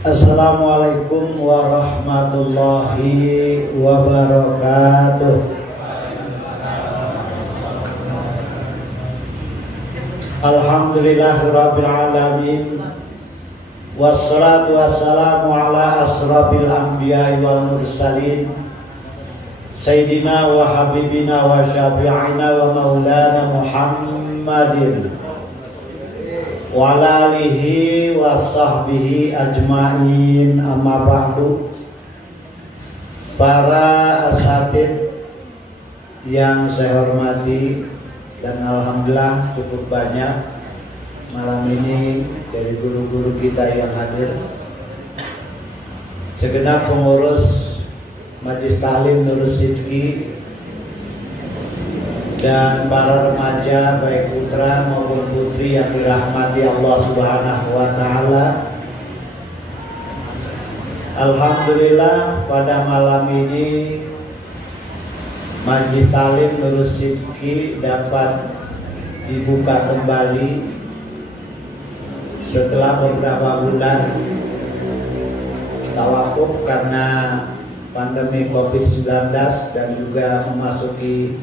Assalamualaikum warahmatullahi wabarakatuh. Alhamdulillahirabbil alamin. Wassalatu wassalamu ala asrofil anbiya'i wal mursalin Sayyidina wa habibina wa syafi'ina wa maulana Muhammadin wa ala alihi wa sahbihi ajma'in, amma ba'du. Para asatid yang saya hormati, dan alhamdulillah cukup banyak malam ini dari guru-guru kita yang hadir, segenap pengurus Majelis Ta'lim Nurus Sidki, dan para remaja baik putra maupun putri yang dirahmati Allah Subhanahu wa taala. Alhamdulillah pada malam ini Majelis Ta'lim Nurus Sidki dapat dibuka kembali setelah beberapa bulan tawakuf karena pandemi COVID-19 dan juga memasuki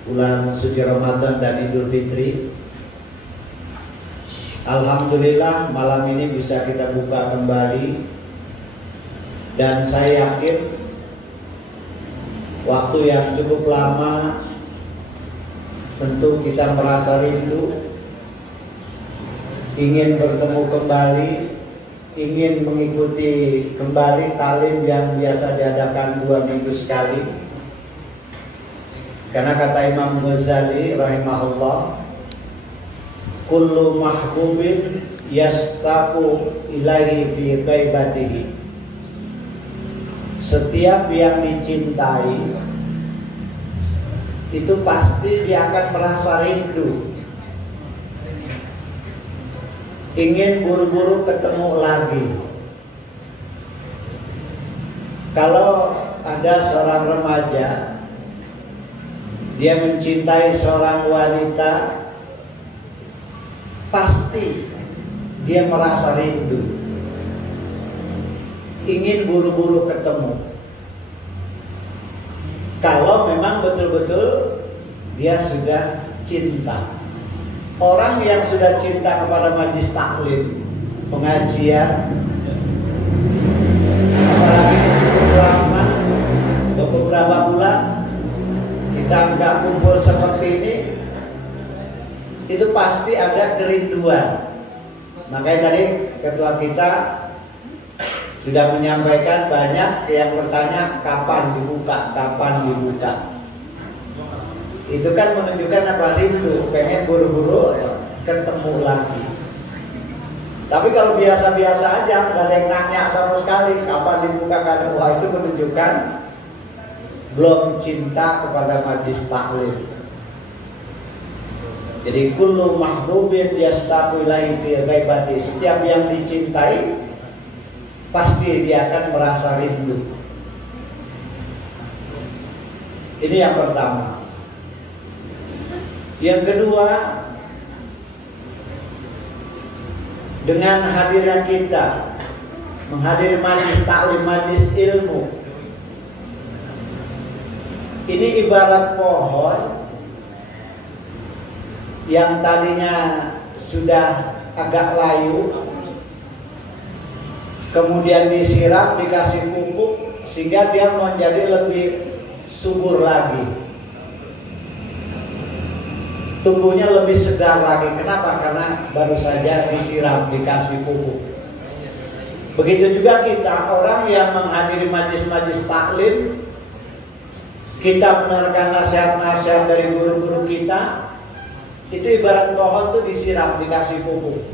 bulan suci Ramadan dan Idul Fitri. Alhamdulillah malam ini bisa kita buka kembali, dan saya yakin waktu yang cukup lama tentu kita merasa rindu, ingin bertemu kembali, ingin mengikuti kembali talim yang biasa diadakan 2 minggu sekali. Karena kata Imam Ghazali rahimahullah, kullu mahbubin yastaqu ilaihi fi ghaibatihi. Setiap yang dicintai itu pasti dia akan merasa rindu, ingin buru-buru ketemu lagi. Kalau ada seorang remaja, dia mencintai seorang wanita, pasti dia merasa rindu, ingin buru-buru ketemu. Kalau memang betul-betul dia sudah cinta. Orang yang sudah cinta kepada majelis taklim, pengajian, apalagi cukup lama, beberapa bulan kita nggak kumpul seperti ini, itu pasti ada kerinduan. Makanya tadi ketua kita sudah menyampaikan, banyak yang bertanya kapan dibuka, kapan dibuka. Itu kan menunjukkan apa? Rindu, pengen buru-buru ketemu lagi. Tapi kalau biasa-biasa aja, nggak ada yang nanya sama sekali kapan dibuka, kan wah, itu menunjukkan belum cinta kepada majelis taklim. Jadi kullu mahbubin yastaqu ilaihi fi ghaibati. Setiap yang dicintai pasti dia akan merasa rindu. Ini yang pertama. Yang kedua, dengan hadirnya kita menghadiri majelis taklim, majelis ilmu, ini ibarat pohon yang tadinya sudah agak layu, kemudian disiram, dikasih pupuk sehingga dia menjadi lebih subur lagi, tumbuhnya lebih segar lagi. Kenapa? Karena baru saja disiram, dikasih pupuk. Begitu juga kita, orang yang menghadiri majelis-majelis taklim, kita mendengarkan nasihat-nasihat dari guru-guru kita, itu ibarat pohon tuh disiram, dikasih pupuk,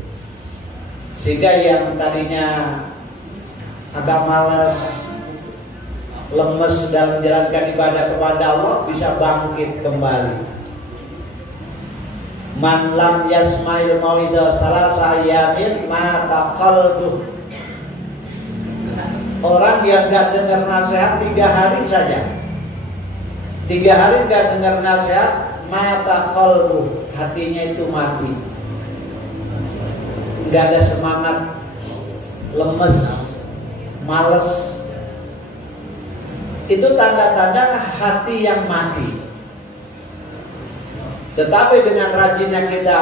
sehingga yang tadinya agak malas, lemes dalam menjalankan ibadah kepada Allah bisa bangkit kembali. Man lam yasma'il mau'idha salasa ayamin mata qalbuh. Orang yang gak dengar nasihat 3 hari saja, 3 hari gak dengar nasihat, mata qalbuh, hatinya itu mati, gak ada semangat, lemes, males. Itu tanda-tanda hati yang mati. Tetapi dengan rajinnya kita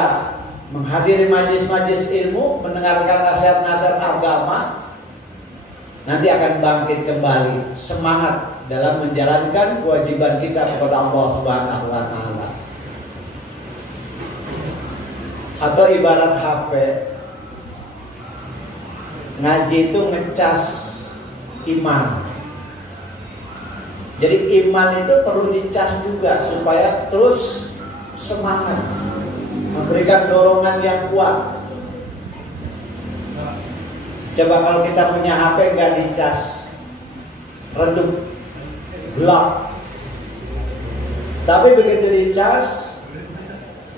menghadiri majlis-majlis ilmu, mendengarkan nasihat-nasihat agama, nanti akan bangkit kembali semangat dalam menjalankan kewajiban kita kepada Allah Subhanahu wa Ta'ala. Atau ibarat HP, ngaji itu ngecas iman. Jadi iman itu perlu dicas juga supaya terus semangat, memberikan dorongan yang kuat. Coba kalau kita punya HP nggak dicas, redup, gelap. Tapi begitu dicas,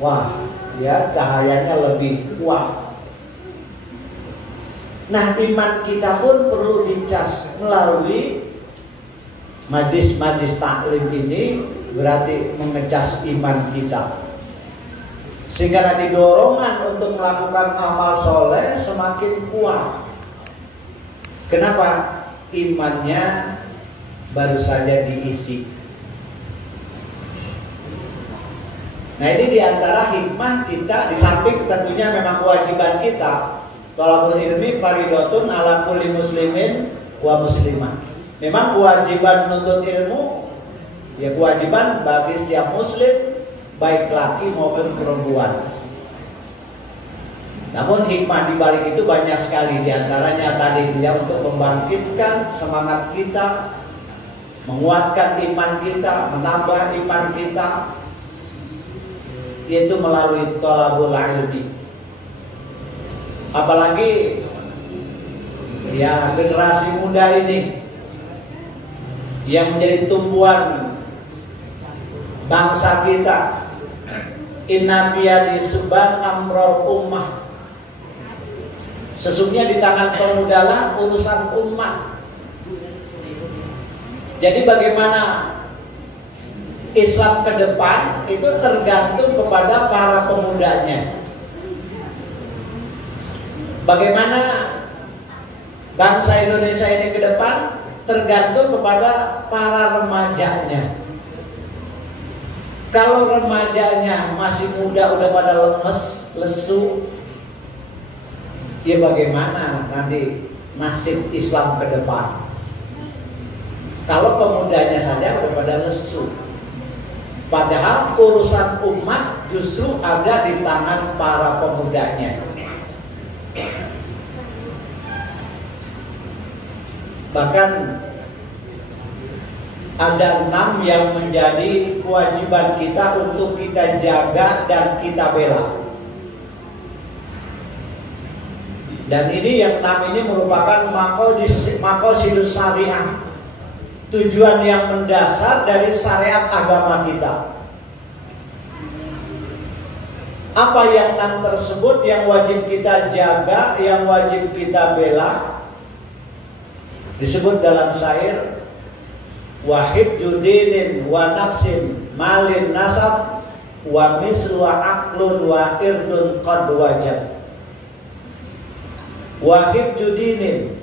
wah, ya cahayanya lebih kuat. Nah, iman kita pun perlu dicas melalui majlis-majlis taklim ini, berarti mengecas iman kita. Sehingga nanti dorongan untuk melakukan amal soleh semakin kuat. Kenapa? Imannya baru saja diisi. Nah, ini diantara hikmah kita, di samping tentunya memang kewajiban kita. Thalabul ilmi faridatun ala kulli muslimin wa muslimah. Memang kewajiban menuntut ilmu, ya kewajiban bagi setiap muslim, baik laki maupun perempuan. Namun hikmah di balik itu banyak sekali. Di antaranya tadi dia untuk membangkitkan semangat kita, menguatkan iman kita, menambah iman kita, yaitu melalui thalabul ilmi. Apalagi ya generasi muda ini yang menjadi tumpuan bangsa kita. Inna fiyadi subhan amrul ummah. Sesungguhnya di tangan pemuda lah urusan umat. Jadi bagaimana Islam ke depan itu tergantung kepada para pemudanya. Bagaimana bangsa Indonesia ini ke depan tergantung kepada para remajanya. Kalau remajanya masih muda udah pada lemes, lesu, ya bagaimana nanti nasib Islam ke depan? Kalau pemudanya saja udah pada lesu. Padahal urusan umat justru ada di tangan para pemudanya. Bahkan ada 6 yang menjadi kewajiban kita untuk kita jaga dan kita bela. Dan ini yang 6 ini merupakan maqasidus syariah, tujuan yang mendasar dari syariat agama kita. Apa yang 6 tersebut yang wajib kita jaga, yang wajib kita bela? Disebut dalam syair, wahid judinin wa nafsin malin nasab wa mislu aqlun wa irdun qad wajab. Wahid judinin,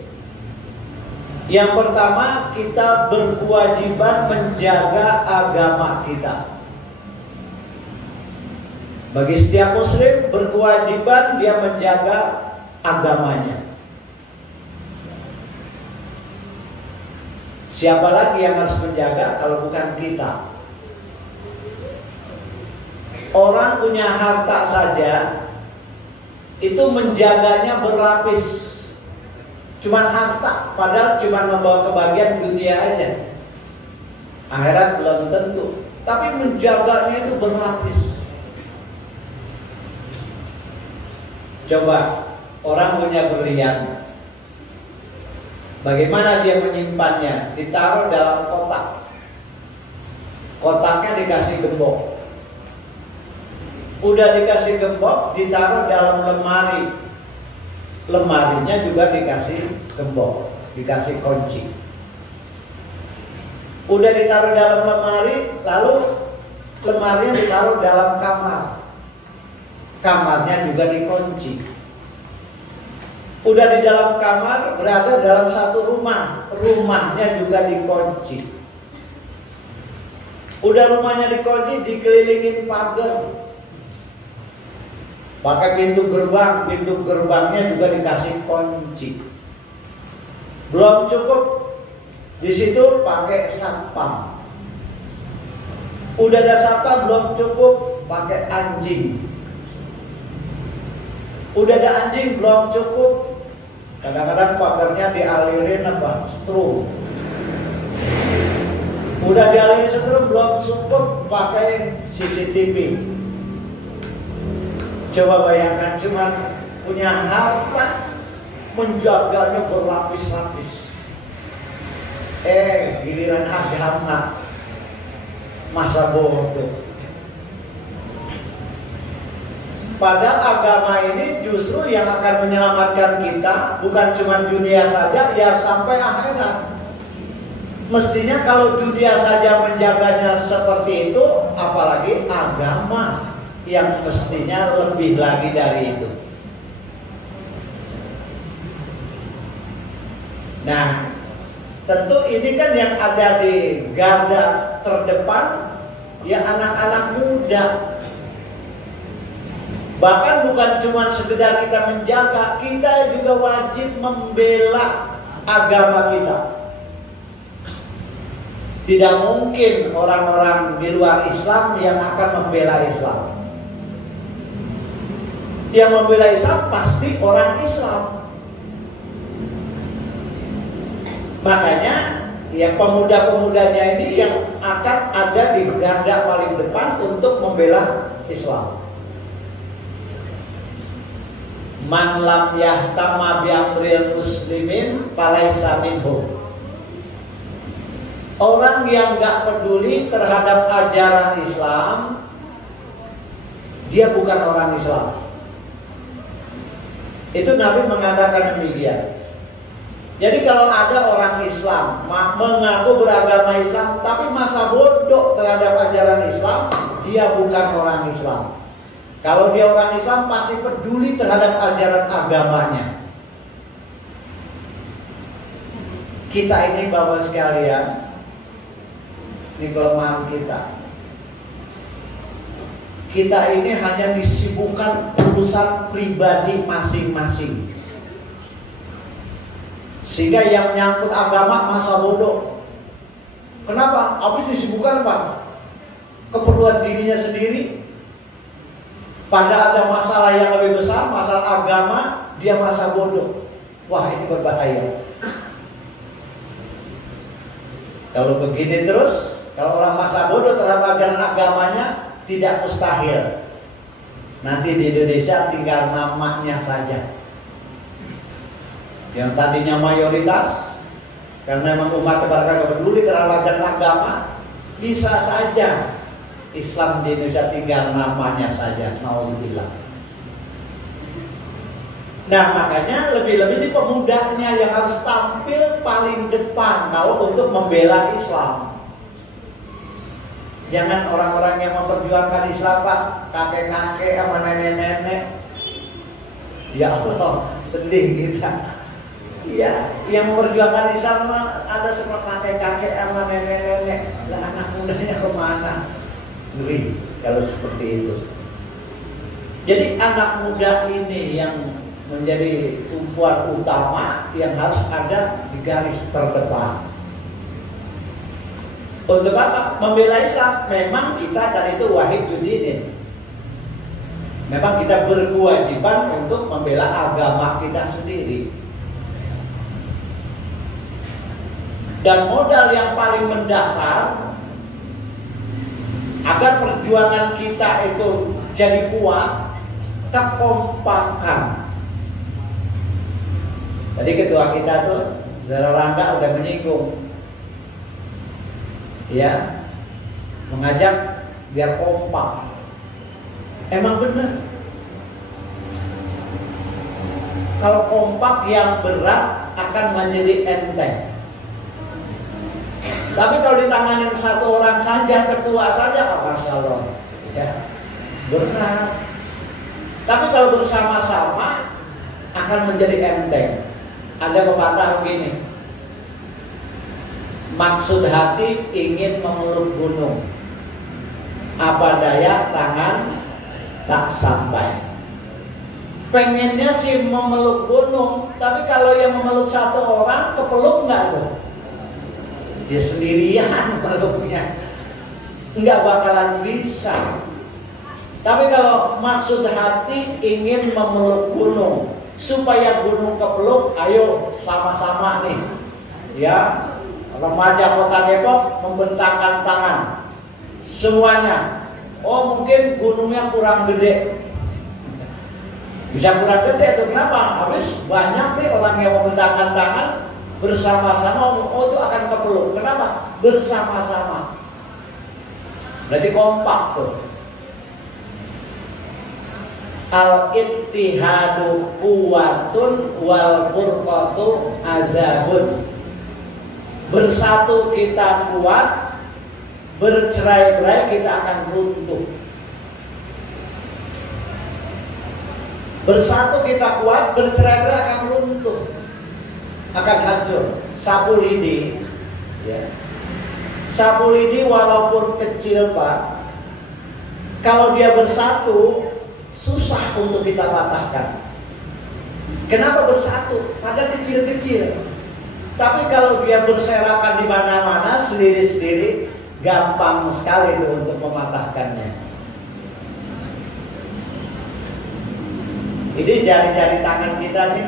yang pertama kita berkewajiban menjaga agama kita. Bagi setiap muslim berkewajiban dia menjaga agamanya. Siapa lagi yang harus menjaga kalau bukan kita? Orang punya harta saja itu menjaganya berlapis. Cuman harta, padahal cuma membawa kebahagiaan dunia aja. Akhirat belum tentu. Tapi menjaganya itu berlapis. Coba orang punya berlian, bagaimana dia menyimpannya? Ditaruh dalam kotak. Kotaknya dikasih gembok. Udah dikasih gembok, ditaruh dalam lemari. Lemarinya juga dikasih gembok, dikasih kunci. Udah ditaruh dalam lemari, lalu lemarinya ditaruh dalam kamar. Kamarnya juga dikunci. Udah di dalam kamar, berada dalam satu rumah, rumahnya juga dikunci. Udah rumahnya dikunci, dikelilingin pagar, pakai pintu gerbangnya juga dikasih kunci. Belum cukup, di situ pakai satpam. Udah ada satpam belum cukup, pakai anjing. Udah ada anjing belum cukup, kadang-kadang pagarnya dialirin strum. Udah dialirin strum belum cukup, pakai CCTV. Coba bayangkan, cuman punya harta, menjaganya berlapis-lapis. Giliran agama, masa bodoh. Padahal agama ini justru yang akan menyelamatkan kita, bukan cuma dunia saja, ya sampai akhirat. Mestinya kalau dunia saja menjaganya seperti itu, apalagi agama yang mestinya lebih lagi dari itu. Nah, tentu ini kan yang ada di garda terdepan, ya anak-anak muda. Bahkan bukan cuma sekedar kita menjaga, kita juga wajib membela agama kita. Tidak mungkin orang-orang di luar Islam yang akan membela Islam. Yang membela Islam pasti orang Islam. Makanya ya pemuda-pemudanya ini yang akan ada di garda paling depan untuk membela Islam. Man lam yahtama bi amril muslimin falaisa minhum. Orang yang gak peduli terhadap ajaran Islam, dia bukan orang Islam. Itu Nabi mengatakan demikian. Jadi kalau ada orang Islam mengaku beragama Islam tapi masa bodoh terhadap ajaran Islam, dia bukan orang Islam. Kalau dia orang Islam pasti peduli terhadap ajaran agamanya. Kita ini Bapak sekalian, ini kelemahan kita. Kita ini hanya disibukkan urusan pribadi masing-masing. Sehingga yang menyangkut agama masa bodoh. Kenapa? Habis disibukkan apa? Keperluan dirinya sendiri. Pada ada masalah yang lebih besar, masalah agama, dia masa bodoh. Wah, ini berbahaya. Kalau begini terus, kalau orang masa bodoh terhadap ajaran agamanya, tidak mustahil nanti di Indonesia tinggal namanya saja. Yang tadinya mayoritas, karena memang umat mereka peduli terhadap ajaran agama, bisa saja Islam di Indonesia tinggal namanya saja. Nauzubillah. Nah, makanya lebih-lebih ini pemudanya yang harus tampil paling depan kalau untuk membela Islam. Jangan orang-orang yang memperjuangkan Islam, Pak, kakek-kakek sama nenek-nenek. Ya Allah, sedih kita. Ya, yang memperjuangkan Islam ada semua kakek-kakek sama nenek-nenek. Lah anak mudanya kemana? Ngeri kalau seperti itu. Jadi anak muda ini yang menjadi tumpuan utama yang harus ada di garis terdepan. Untuk apa? Membela Islam. Memang kita tadi itu wahid judinin. Memang kita berkewajiban untuk membela agama kita sendiri. Dan modal yang paling mendasar agar perjuangan kita itu jadi kuat, kekompakan. Tadi ketua kita tuh, Saudara Rangga udah menyinggung, ya, mengajak biar kompak. Emang benar. Kalau kompak yang berat akan menjadi enteng. Tapi kalau ditanganin satu orang saja, ketua saja, oh, Masya Allah, ya, berat. Tapi kalau bersama-sama, akan menjadi enteng. Ada pepatah begini, maksud hati ingin memeluk gunung, apa daya tangan tak sampai. Pengennya sih memeluk gunung, tapi kalau yang memeluk satu orang, kepeluk nggak tuh? Dia sendirian peluknya, nggak bakalan bisa. Tapi kalau maksud hati ingin memeluk gunung, supaya gunung kepeluk, ayo sama-sama nih, ya, remaja Kota Depok membentangkan tangan, semuanya. Oh mungkin gunungnya kurang gede, bisa kurang gede tuh, kenapa? Habis banyak nih orang yang membentangkan tangan bersama-sama, oh itu akan kepeluk. Kenapa? Bersama-sama. Berarti kompak tuh. Al-ittihadu quwwatun wal furqatu azabun. Bersatu kita kuat, bercerai-berai kita akan runtuh. Bersatu kita kuat, bercerai-berai akan runtuh, akan hancur. Sapu lidi, ya. Sapu lidi walaupun kecil Pak, kalau dia bersatu susah untuk kita patahkan. Kenapa bersatu? Padahal kecil-kecil. Tapi kalau dia berserakan di mana-mana sendiri-sendiri, gampang sekali itu untuk mematahkannya. Ini jari-jari tangan kita nih,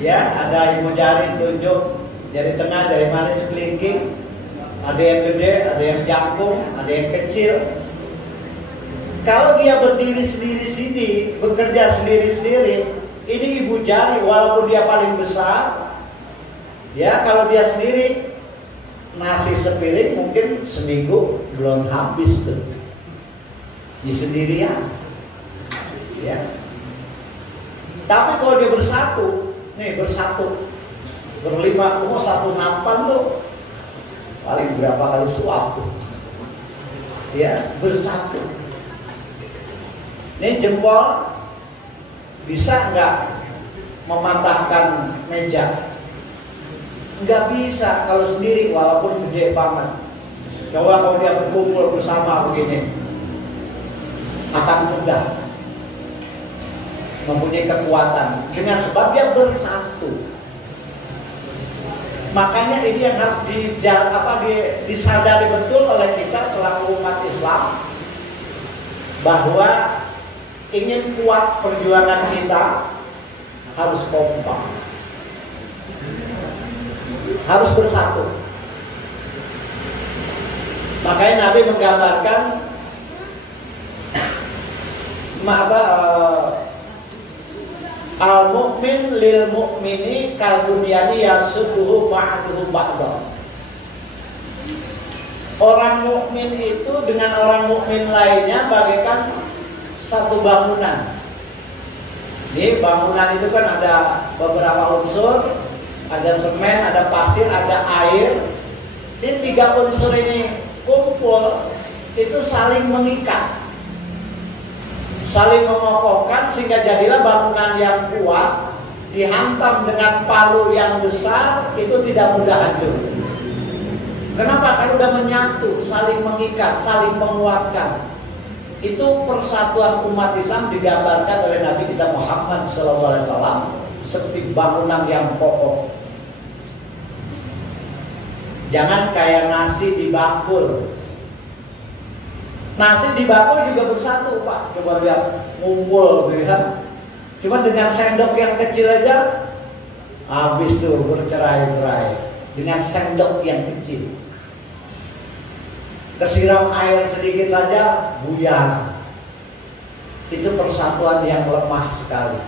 ya, ada ibu jari tunjuk, jari tengah, jari manis, kelingking, ada yang gede, ada yang jangkung, ada yang kecil. Kalau dia berdiri sendiri-sendiri, bekerja sendiri-sendiri, ini ibu jari walaupun dia paling besar, ya, kalau dia sendiri nasi sepiring mungkin seminggu belum habis tuh, di sendirian, ya. Tapi kalau dia bersatu, nih bersatu, berlima, oh satu nampan tuh paling berapa kali suap tuh, ya, bersatu. Ini jempol bisa nggak mematahkan meja? Nggak bisa kalau sendiri walaupun gede banget. Coba kalau dia berkumpul bersama begini, akan mudah mempunyai kekuatan dengan sebab dia bersatu. Makanya ini yang harus disadari betul oleh kita selaku umat Islam, bahwa ingin kuat perjuangan kita harus kompak, harus bersatu. Makanya Nabi menggambarkan al-mu'min lil mu'mini kal bunyani yasudduhu ba'duhu ba'da. Orang mukmin itu dengan orang mukmin lainnya bagaikan satu bangunan. Ini bangunan itu kan ada beberapa unsur, ada semen, ada pasir, ada air. Ini tiga unsur ini kumpul, itu saling mengikat, saling mengokohkan sehingga jadilah bangunan yang kuat. Dihantam dengan palu yang besar itu tidak mudah hancur. Kenapa? Karena udah menyatu, saling mengikat, saling menguatkan. Itu persatuan umat Islam digambarkan oleh Nabi kita Muhammad SAW seperti bangunan yang kokoh. Jangan kayak nasi di bakul. Nasi di bakul juga bersatu Pak. Coba lihat, ngumpul ya. Cuma dengan sendok yang kecil aja habis tuh bercerai-berai. Dengan sendok yang kecil, kesiram air sedikit saja buyar. Itu persatuan yang lemah sekali.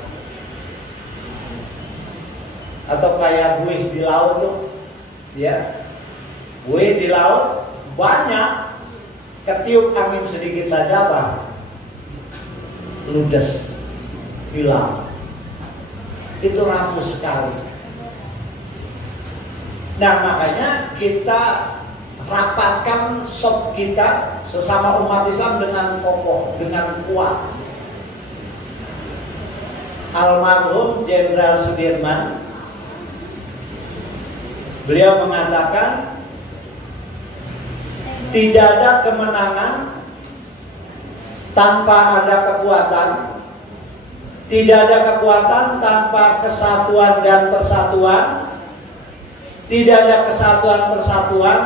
Atau kayak buih di laut tuh, ya, buih di laut banyak, ketiup angin sedikit saja apa? Ludes, hilang. Itu rapuh sekali. Nah makanya kita rapatkan sop kita sesama umat Islam dengan kokoh, dengan kuat. almarhum Jenderal Sudirman. Beliau mengatakan tidak ada kemenangan tanpa ada kekuatan, tidak ada kekuatan tanpa kesatuan dan persatuan, tidak ada kesatuan persatuan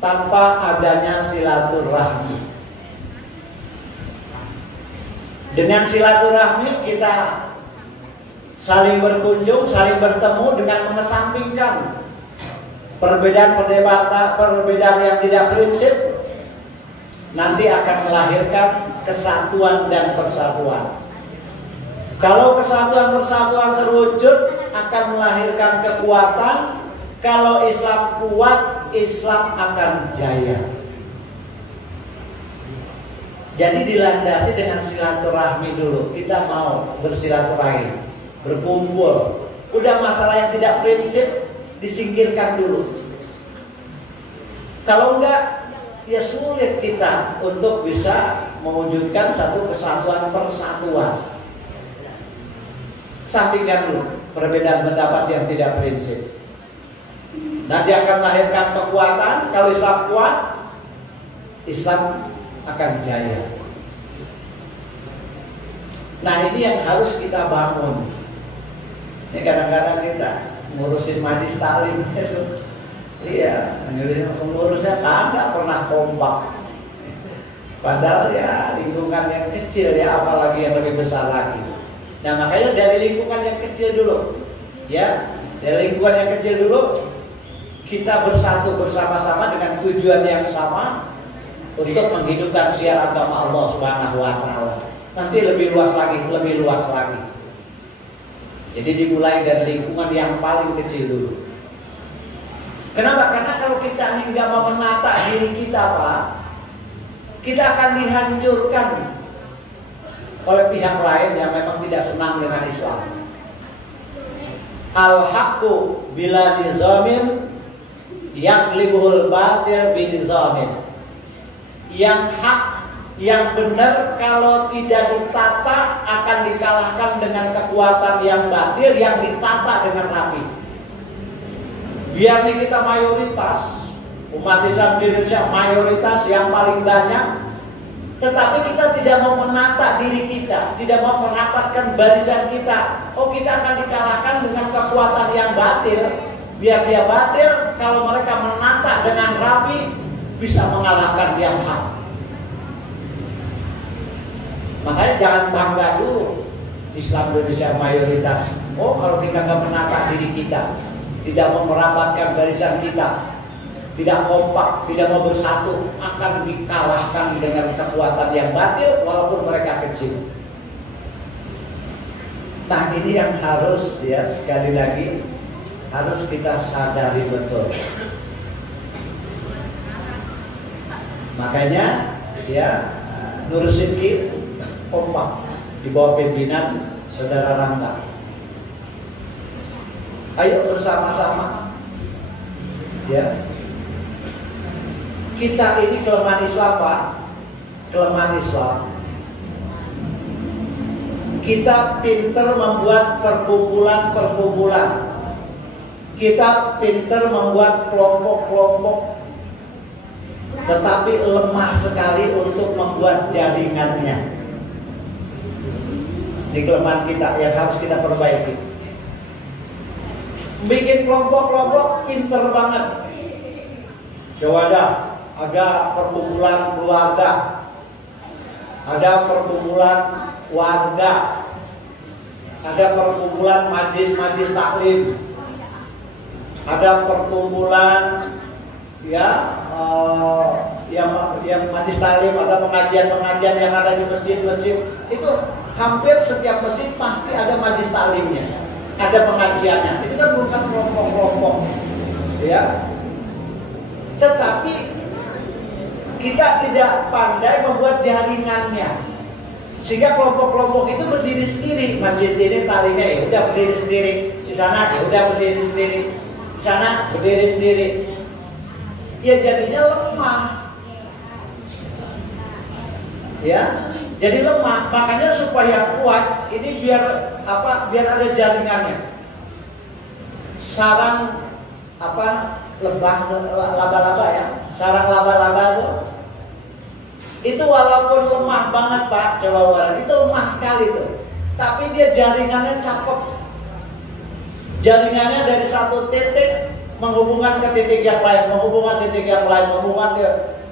tanpa adanya silaturahmi. Dengan silaturahmi kita saling berkunjung, saling bertemu dengan mengesampingkan perbedaan yang tidak prinsip, nanti akan melahirkan kesatuan dan persatuan. Kalau kesatuan persatuan terwujud akan melahirkan kekuatan. Kalau Islam kuat, Islam akan jaya. Jadi dilandasi dengan silaturahmi dulu. Kita mau bersilaturahmi, berkumpul. Udah masalah yang tidak prinsip disingkirkan dulu. Kalau enggak, ya sulit kita untuk bisa mewujudkan satu kesatuan persatuan. Sampingkan dulu perbedaan pendapat yang tidak prinsip. Nanti akan melahirkan kekuatan. Kalau Islam kuat, Islam akan jaya. Nah, ini yang harus kita bangun. Ini kadang-kadang kita ngurusin majlis taklim itu, iya, ngurusnya kagak pernah kompak. Padahal ya lingkungan yang kecil ya, apalagi yang lebih besar lagi. Nah, makanya dari lingkungan yang kecil dulu, ya, dari lingkungan yang kecil dulu kita bersatu bersama-sama dengan tujuan yang sama untuk menghidupkan syiar agama Allah Subhanahu wa taala. Nanti lebih luas lagi, lebih luas lagi. Jadi dimulai dari lingkungan yang paling kecil dulu. Kenapa? Karena kalau kita ini nggak mau menata diri kita, Pak, kita akan dihancurkan oleh pihak lain yang memang tidak senang dengan Islam. Al-haqqu bila nizamin yaglibuhul batil binizamin. Yang hak, yang benar kalau tidak ditata akan dikalahkan dengan kekuatan yang batil yang ditata dengan rapi. Biar nih kita mayoritas, umat Islam di Indonesia mayoritas yang paling banyak, tetapi kita tidak mau menata diri kita, tidak mau merapatkan barisan kita. Oh, kita akan dikalahkan dengan kekuatan yang batil. Biar dia batil, kalau mereka menata dengan rapi, bisa mengalahkan yang hak. Makanya jangan bangga dulu Islam Indonesia mayoritas. Oh, kalau kita nggak menata diri kita, tidak mau merapatkan barisan kita, tidak kompak, tidak mau bersatu, akan dikalahkan dengan kekuatan yang batil walaupun mereka kecil. Nah, ini yang harus, ya, sekali lagi harus kita sadari betul. Makanya, ya, Nur Sidki kompak di bawah pimpinan Saudara Rangga. Ayo bersama-sama, ya. Kita ini kelemahan Islam, Pak. Kelemahan Islam. Kita pinter membuat perkumpulan-perkumpulan. Kita pinter membuat kelompok-kelompok, tetapi lemah sekali untuk membuat jaringannya. Ini kelemahan kita yang harus kita perbaiki. Bikin kelompok-kelompok pinter banget. Coba ada perkumpulan keluarga, ada perkumpulan warga, ada perkumpulan majlis taklim, ada perkumpulan yang majlis taklim, ada pengajian-pengajian yang ada di masjid-masjid. Itu hampir setiap masjid pasti ada majlis taklimnya, ada pengajiannya. Itu kan bukan kelompok-kelompok, ya. Tetapi kita tidak pandai membuat jaringannya, sehingga kelompok-kelompok itu berdiri sendiri. Masjid ini taklimnya ya udah berdiri sendiri, di sana ya udah berdiri sendiri, di sana berdiri sendiri. Ya jadinya lemah, ya. Jadi lemah. Makanya supaya kuat, ini biar biar ada jaringannya. Sarang laba-laba ya, sarang laba-laba itu walaupun lemah banget Pak Jawa, itu lemah sekali tuh, tapi dia jaringannya cakep. Jaringannya dari satu titik menghubungkan ke titik yang lain,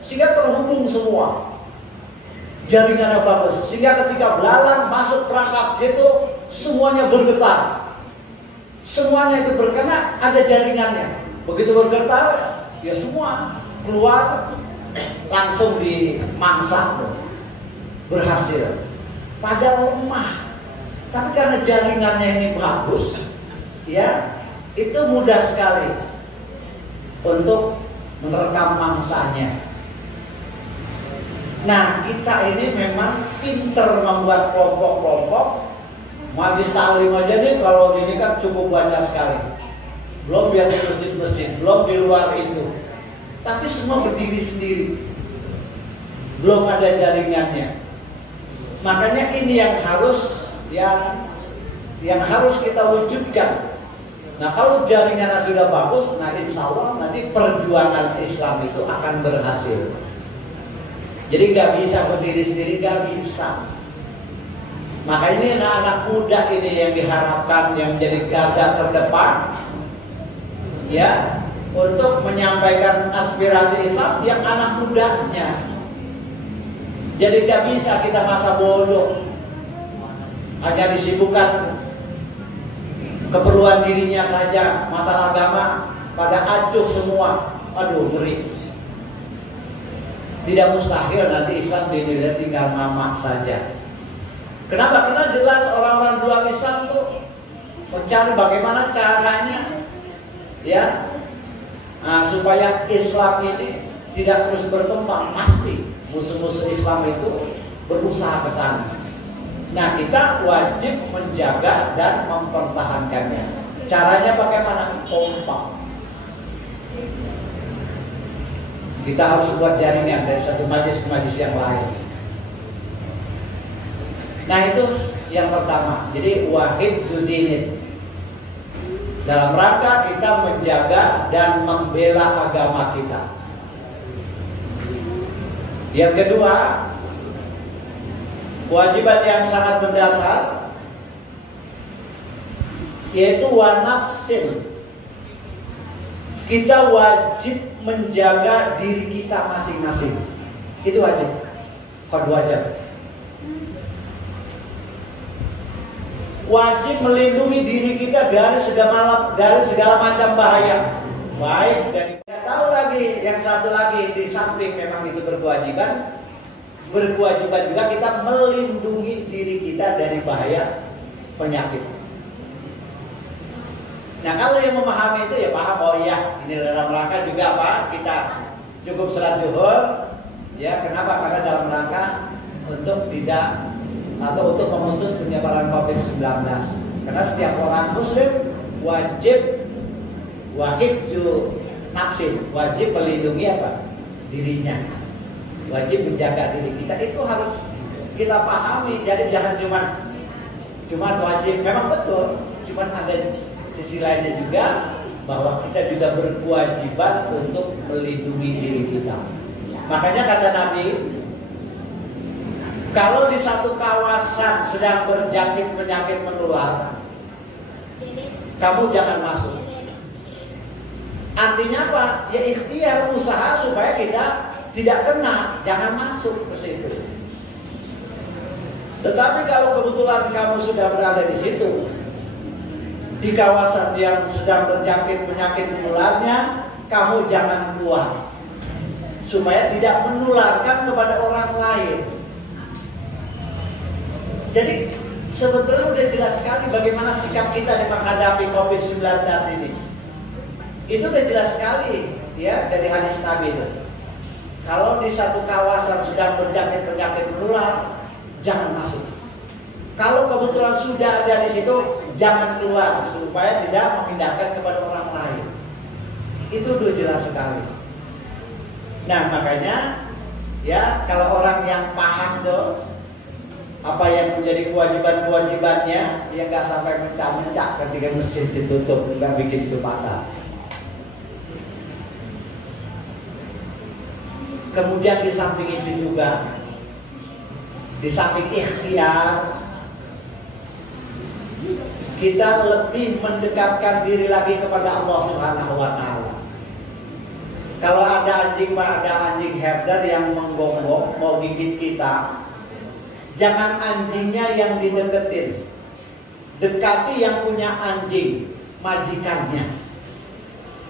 sehingga terhubung semua. Jaringannya bagus, sehingga ketika belalang masuk perangkap situ, semuanya bergetar. Semuanya itu berkena, ada jaringannya. Begitu bergetar, ya semua keluar, langsung dimangsa, berhasil. Padahal lemah, tapi karena jaringannya ini bagus, ya itu mudah sekali untuk merekam mangsanya. Nah, kita ini memang pinter membuat kelompok-kelompok. Majlis taklim aja nih, kalau ini kan cukup banyak sekali. Belum di masjid-masjid, belum di luar itu. Tapi semua berdiri sendiri. Belum ada jaringannya. Makanya ini yang harus kita wujudkan. Nah, kalau jaringannya sudah bagus, nah insya Allah nanti perjuangan Islam itu akan berhasil. Jadi nggak bisa berdiri sendiri, nggak bisa. Maka ini anak-anak muda ini yang diharapkan yang menjadi garda terdepan, ya, untuk menyampaikan aspirasi Islam yang anak mudanya. Jadi nggak bisa kita masa bodoh, hanya disibukkan keperluan dirinya saja, masalah agama pada acuh semua. Aduh, ngeri. Tidak mustahil nanti Islam di Indonesia tinggal nama saja. Kenapa? Karena jelas orang-orang luar Islam itu mencari bagaimana caranya, ya, supaya Islam ini tidak terus berkembang. Pasti musuh-musuh Islam itu berusaha ke sana. Nah, kita wajib menjaga dan mempertahankannya. Caranya bagaimana? Kompak. Kita harus buat jaringan dari satu majlis ke majlis yang lain. Nah, itu yang pertama. Jadi wahid zudinin, dalam rangka kita menjaga dan membela agama kita. Yang kedua, kewajiban yang sangat mendasar, yaitu wanafsin. Kita wajib menjaga diri kita masing-masing. Itu wajib. Qad wajib. Wajib melindungi diri kita dari segala macam bahaya. Baik dari kita tahu lagi, yang satu lagi di samping memang itu berkewajiban juga kita melindungi diri kita dari bahaya penyakit. Nah, kalau yang memahami itu ya paham, oh iya, ini dalam rangka juga apa? Kita cukup salat zuhur, ya. Kenapa? Karena dalam rangka untuk tidak atau untuk memutus penyebaran COVID-19. Karena setiap orang muslim wajib nafsin, wajib melindungi apa? Dirinya. Wajib menjaga diri kita, itu harus kita pahami. Jadi jangan cuma wajib, memang betul, cuma ada sisi lainnya juga bahwa kita juga berkewajiban untuk melindungi diri kita. Makanya kata Nabi, kalau di satu kawasan sedang berjangkit penyakit menular, kamu jangan masuk. Artinya apa? Ya ikhtiar, usaha supaya kita tidak kena, jangan masuk ke situ. Tetapi kalau kebetulan kamu sudah berada di situ, di kawasan yang sedang terjangkit penyakit menularnya, kamu jangan keluar, supaya tidak menularkan kepada orang lain. Jadi sebetulnya udah jelas sekali bagaimana sikap kita menghadapi COVID-19 ini. Itu udah jelas sekali, ya, dari hadis Nabi itu. Kalau di satu kawasan sedang berjangkit penyakit menular, jangan masuk. Kalau kebetulan sudah ada di situ, jangan keluar supaya tidak memindahkan kepada orang lain. Itu udah jelas sekali. Nah, makanya ya kalau orang yang paham tuh, apa yang menjadi kewajiban-kewajibannya, dia nggak sampai mencak-mencak ketika masjid ditutup, nggak bikin Jumatan. Kemudian di samping itu juga, di samping ikhtiar, kita lebih mendekatkan diri lagi kepada Allah Subhanahu wa Ta'ala. Kalau ada anjing herder yang menggonggong mau gigit kita, jangan anjingnya yang dideketin, dekati yang punya anjing, majikannya.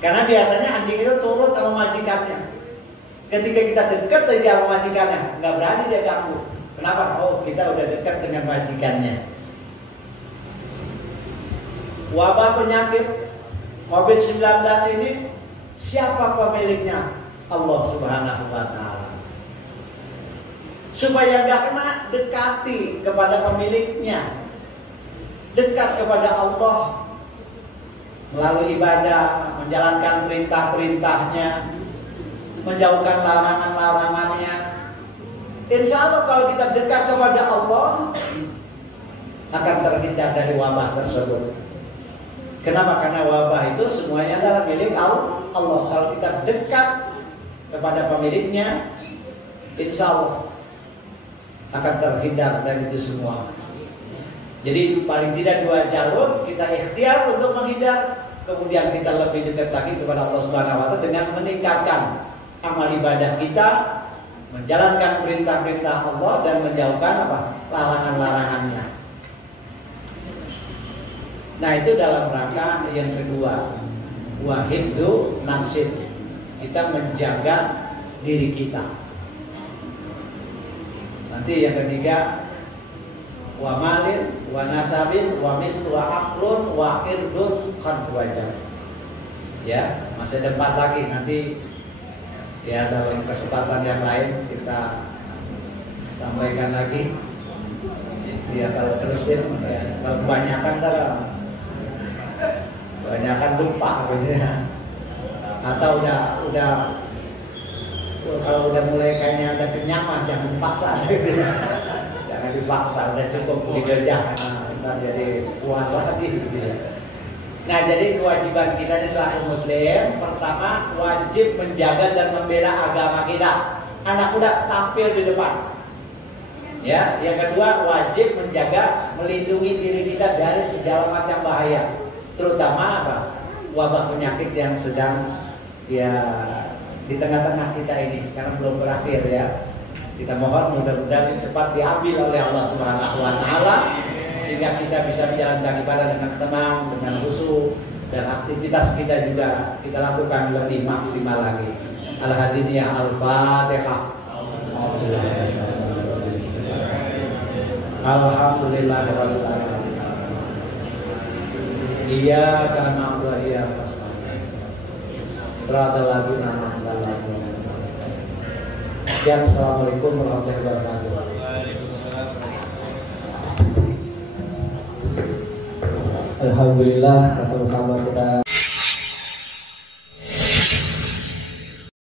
Karena biasanya anjing itu turut sama majikannya. Ketika kita dekat saja sama majikannya, nggak berani dia ganggu. Kenapa? Oh, kita udah dekat dengan majikannya. Wabah penyakit COVID-19 ini, siapa pemiliknya? Allah Subhanahu wa Ta'ala. Supaya nggak kena, dekati kepada pemiliknya, dekat kepada Allah melalui ibadah, menjalankan perintah-perintahnya, menjauhkan larangan-larangannya. Insya Allah kalau kita dekat kepada Allah, akan terhindar dari wabah tersebut. Kenapa? Karena wabah itu semuanya adalah milik Allah. Kalau kita dekat kepada pemiliknya, insya Allah akan terhindar dari itu semua. Jadi paling tidak 2 jalur, kita ikhtiar untuk menghindar, kemudian kita lebih dekat lagi kepada Allah Subhanahu wa Ta'ala dengan meningkatkan amal ibadah kita, menjalankan perintah-perintah Allah dan menjauhkan larangan-larangannya. Nah, itu dalam rangka yang kedua, wahibdu nafsin, kita menjaga diri kita. Nanti yang ketiga, wa malin wa nasabin wa mislu aqlun wa irdun qad wajab. Ya, masih ada 4 lagi, nanti ya dalam kesempatan yang lain kita sampaikan lagi. Ya kalau terusin, ya, kalau kebanyakan lupa gitu ya. Atau udah kalau udah mulai kayaknya udah kenyang, jangan dipaksa gitu ya. Jangan dipaksa, udah cukup begitu aja. Ntar jadi kuat lagi gitu ya. Nah, jadi kewajiban kita ini selaku muslim, pertama wajib menjaga dan membela agama kita. Anak muda tampil di depan. Ya, yang kedua wajib menjaga, melindungi diri kita dari segala macam bahaya, terutama wabah penyakit yang sedang ya di tengah-tengah kita ini, sekarang belum berakhir ya. Kita mohon mudah-mudahan cepat diambil oleh Allah Subhanahu wa Ta'ala, sehingga kita bisa menjalankan ibadah dengan tenang, dengan khusyuk, dan aktivitas kita juga kita lakukan lebih maksimal lagi. Al-Hadiniyah Al-Fatihah. Alhamdulillahirabbil alamin. Iyyaka na'budu wa iyyaka nasta'in. Shiratal ladzina an'amta 'alaihim. Assalamualaikum warahmatullahi wabarakatuh. Alhamdulillah, bersama-sama kita